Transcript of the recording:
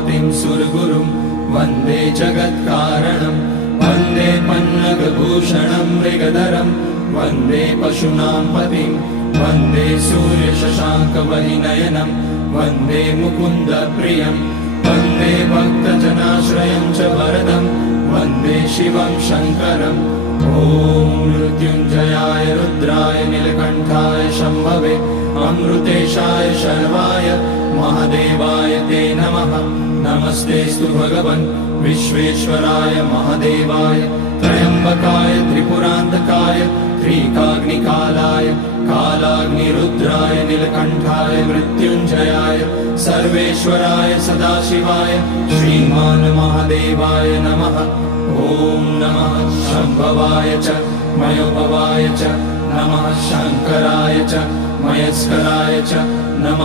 पतिं सुरगुरुं वन्दे जगत्कारणं वन्दे पन्नगभूषणं मृगधरं वन्दे पशूनां पतिं वन्दे सूर्यशशाङ्कवहिनयनं वन्दे मुकुन्दप्रियं वन्दे भक्तजनाश्रयं च वरदं वन्दे शिवं शङ्करम् ॐ मृत्युञ्जयाय रुद्राय नीलकण्ठाय शम्भवे अमृतेशाय शर्वाय महादेवाय ते नमः। नमस्तेऽस्तु भगवन् विश्वेश्वराय महादेवाय त्र्यम्बकाय त्रिपुरान्तकाय त्रिकाग्निकालाय कालाग्निरुद्राय नीलकण्ठाय मृत्युञ्जयाय सर्वेश्वराय सदाशिवाय श्रीमान् महादेवाय नमः। ॐ नमः शम्भवाय च मयोभवाय च नमः शङ्कराय च मयस्कराय च नमः।